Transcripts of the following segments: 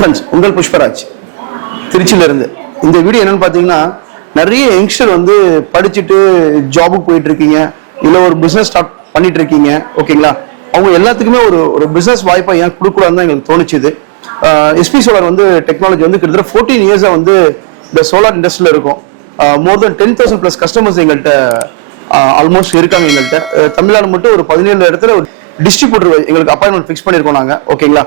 Friends, உங்கள் புஷ்பராஜ் திருச்சியிலிருந்து. இந்த வீடியோ என்னன்னு பார்த்தீங்கன்னா, நிறைய யங்ஸ்டர் வந்து படிச்சுட்டு ஜாபுக்கு போயிட்டு இருக்கீங்க, இல்லை ஒரு பிஸ்னஸ் ஸ்டார்ட் பண்ணிட்டு இருக்கீங்க. ஓகேங்களா, அவங்க எல்லாத்துக்குமே ஒரு பிஸ்னஸ் வாய்ப்பை ஏன் கொடுக்கூடாதுன்னு தான் எங்களுக்கு தோணுச்சுது. எஸ்பி சோலார் வந்து டெக்னாலஜி வந்து கிட்டத்தட்ட 14 இயர்ஸாக வந்து இந்த சோலார் இண்டஸ்ட்ரியில் இருக்கும். மோர் தென் 10,000+ கஸ்டமர்ஸ் எங்கள்கிட்ட ஆல்மோஸ்ட் இருக்காங்க. எங்கள்கிட்ட தமிழ்நாடு மட்டும் ஒரு 17 இடத்துல ஒரு டிஸ்ட்ரிபியூட்டர் எங்களுக்கு அப்பாயின்மெண்ட் ஃபிக்ஸ் பண்ணியிருக்கோம் நாங்கள். ஓகேங்களா,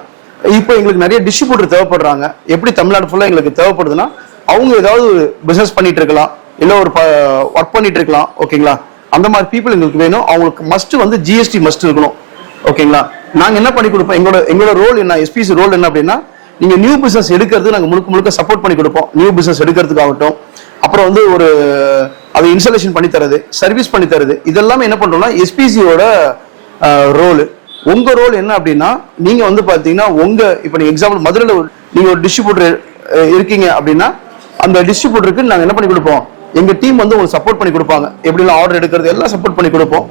இப்போ எங்களுக்கு நிறைய டிஸ்ட்ரிபியூட்டர் தேவைப்படுறாங்க. எப்படி தமிழ்நாடு ஃபுல்லாக எங்களுக்கு தேவைப்படுதுன்னா, அவங்க ஏதாவது ஒரு பிஸ்னஸ் பண்ணிட்டு இருக்கலாம், இல்லை ஒரு ஒர்க் பண்ணிட்டு இருக்கலாம். ஓகேங்களா, அந்த மாதிரி பீப்புள் எங்களுக்கு வேணும். அவங்களுக்கு மஸ்ட் வந்து ஜிஎஸ்டி மஸ்ட் இருக்கணும். ஓகேங்களா, நாங்கள் என்ன பண்ணி கொடுப்போம், எங்களோட ரோல் என்ன, எஸ்பிசி ரோல் என்ன அப்படின்னா, நீங்கள் நியூ பிஸ்னஸ் எடுக்கிறது நாங்கள் முழுக்க சப்போர்ட் பண்ணி கொடுப்போம். நியூ பிஸ்னஸ் எடுக்கிறதுக்காகட்டும், அப்புறம் வந்து அதை இன்ஸ்டாலேஷன் பண்ணி தரது, சர்வீஸ் பண்ணி தரது, இதெல்லாமே என்ன பண்றோம்னா எஸ்பிசியோட ரோல். உங்க ரோல் என்ன அப்படின்னா, நீங்க வந்து பாத்தீங்கன்னா இப்போ நீங்க எக்ஸாம்பிள் மதுரையில் நீங்க ஒரு டிஸ்ட்ரிபியூட்டர் இருக்கீங்க அப்படின்னா, அந்த டிஸ்ட்ரிபியூட்டருக்கு நாங்கள் என்ன பண்ணி கொடுப்போம், எங்க டீம் வந்து உங்களுக்கு சப்போர்ட் பண்ணி கொடுப்பாங்க. எப்படிலாம் ஆர்டர் எடுக்கிறது எல்லாம் சப்போர்ட் பண்ணி கொடுப்போம்.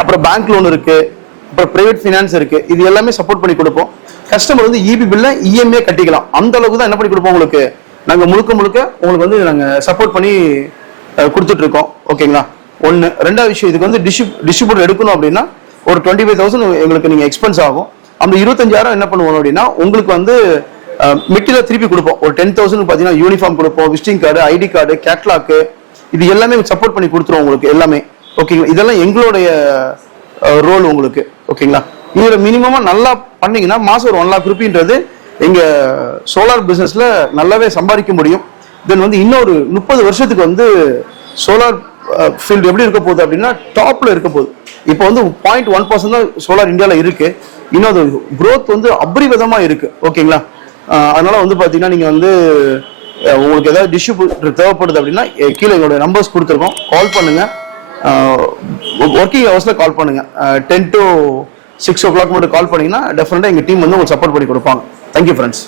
அப்புறம் பேங்க் லோன் இருக்கு, அப்புறம் பிரைவேட் ஃபினான்ஸ் இருக்கு, இது எல்லாமே சப்போர்ட் பண்ணி கொடுப்போம். கஸ்டமர் வந்து இபி பில்ல இஎம்ஐ கட்டிக்கலாம். அந்த அளவுக்கு தான் என்ன பண்ணி கொடுப்போம் உங்களுக்கு. நாங்கள் முழுக்க உங்களுக்கு வந்து நாங்கள் சப்போர்ட் பண்ணி கொடுத்துட்டு இருக்கோம். ஓகேங்களா, ஒன்று. ரெண்டாவது விஷயம், இதுக்கு வந்து டிஸ்ட்ரிபியூட்டர் எடுக்கணும் அப்படின்னா ஒரு 25,000 எங்களுக்கு நீங்கள் எக்ஸ்பென்ஸ் ஆகும். அந்த 25,000 என்ன பண்ணுவோம் அப்படின்னா, உங்களுக்கு வந்து மெட்டீரியல் திருப்பி கொடுப்போம். ஒரு 10,000 பார்த்தீங்கன்னா யூனிஃபார்ம் கொடுப்போம், visiting card, ID card, catalogue, இது எல்லாமே சப்போர்ட் பண்ணி கொடுத்துருவோம் உங்களுக்கு எல்லாமே. ஓகேங்களா, இதெல்லாம் எங்களுடைய ரோல் உங்களுக்கு. ஓகேங்களா, இதில் மினிமமாக நல்லா பண்ணீங்கன்னா மாதம் ஒரு 1 lakh ரூபீன்றது எங்க சோலார் பிசினஸ்ல நல்லாவே சம்பாதிக்க முடியும். தென் வந்து இன்னொரு 30 வருஷத்துக்கு வந்து சோலார் ஃபீல்டு எப்படி இருக்க போகுது அப்படின்னா டாப்ல இருக்க போகுது. இப்போ வந்து 0.1% தான் சோலார் இந்தியாவில் இருக்கு. இன்னொரு growth வந்து அபரிவிதமா இருக்கு. ஓகேங்களா, அதனால வந்து பாத்தீங்கன்னா நீங்க வந்து உங்களுக்கு ஏதாவது டிஸ்ட்ரிபியூட்டர் தேவைப்படுது அப்படின்னா கீழே எங்களோட நம்பர்ஸ் கொடுத்துருக்கோம், கால் பண்ணுங்க. ஒர்க்கிங் ஹவர்ஸ்ல கால் பண்ணுங்க. 10 to 6 o'clock மட்டும் கால் பண்ணீங்கன்னா டெஃபினட்டா எங்க டீம் வந்து உங்களுக்கு சப்போர்ட் பண்ணி கொடுப்பாங்க. Thank you friends.